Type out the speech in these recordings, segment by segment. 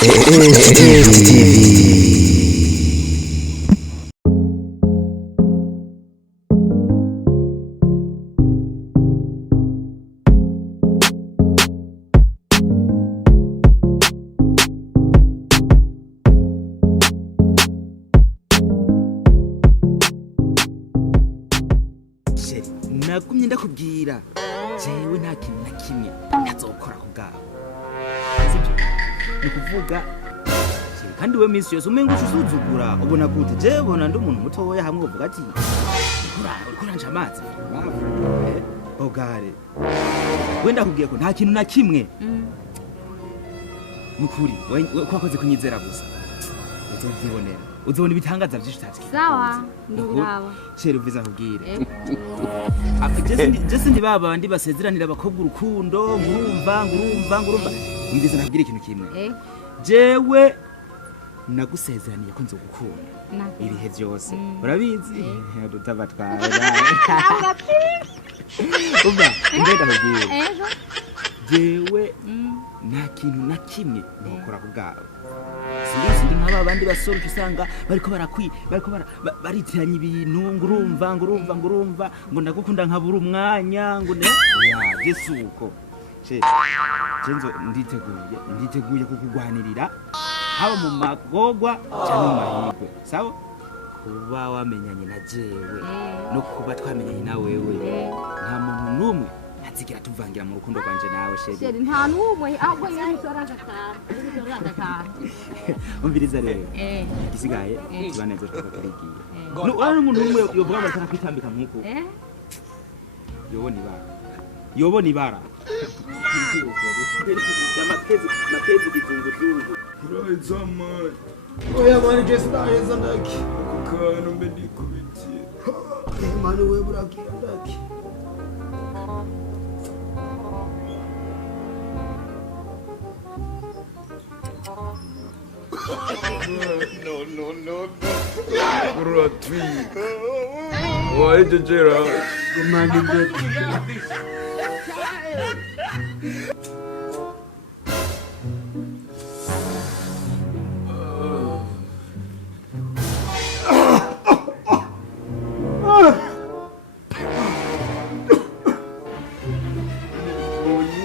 Nagumye ndakubwira jewe nta kintu na kimwe ntazokora kubwawe sibyo nikuvuga kandi we minsi yose umengo usuzugura ubona gute jewe bona ndi umuntu mutoya hamwe uvuga ati uranje amazi bogare wenda kubwiye ko nta kintu na kimwe nukuri we kwakoze kunyizera gusa uzovyibonera uzobona ibitangaza byinshi tatiki sawa nduraba chere uviza kubwire Jesse ndi baba ndi basezeranira abakobwa urukundo ngurumva ngize nabwire ikintu kimwe jewe nagusezeraniye ko nzogukunda ibihe byose urabizi dutabatwara uba ndenda kubwire jewe nta kintu na kimwe nokora kubwawe Sindi nk'aba bandi basore usanga bariko baritiranya ibintu ngurumva ngo ndagukunda nkabura umwanya ngo Jesuko Jenzo nditeguye kukugwanirira haba mu magogwa cyangwa mu mahirwe sawa kuba wamenyanye na jewe no kuba twamenyanye na wewe nta muntu numwe azigira tuvangira mu rukundo kwanje nawe sheri nta numwe ahubwo yahisora agataha umbiriza rero gisigaye tubaneze twakarigiye no umuntu umwe yovuga ngo kwitambika nkuko yobona ibara makezi gizunguzungu Zama oya mani Jesse ndaheza ndaki ukana mbedikubiti mani we buraki ndaki No. Rotwi. Why did you Gumani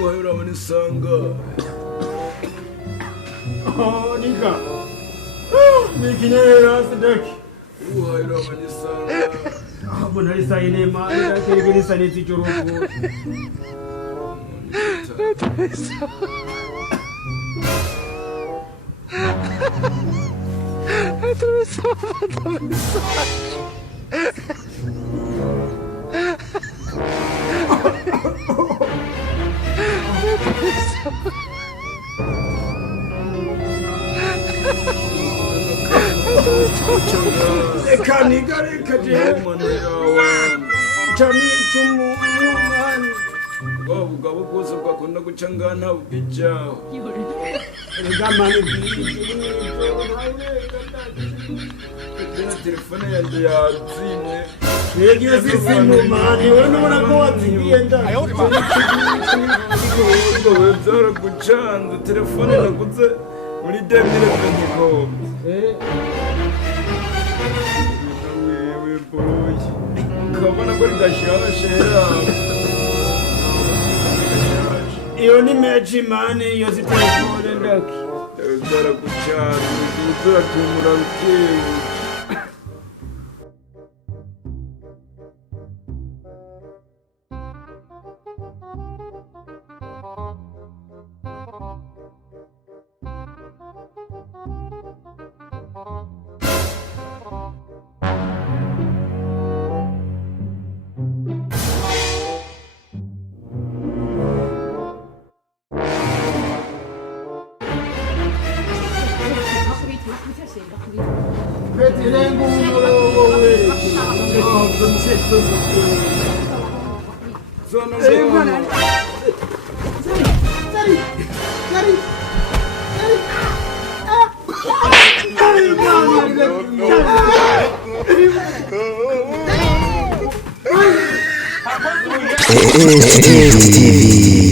Urabona sanga. Oh, Nika. Mikinera sidaki. Urabona sanga. Abona isaine ma kegeni saneti choroko. Reka chani chumumani gabo bwose bwakunda gucangana ubijyaho gamani telefone yanjye yazimye yegeze zizimumani wowe nubona ko wazigiye ndayo byaragucanze telefone naguze muri 2024 kabona ko rigashashera iyo ni meji mani iyo zitelefone ndaki byaragucanze turatumura rukewe TV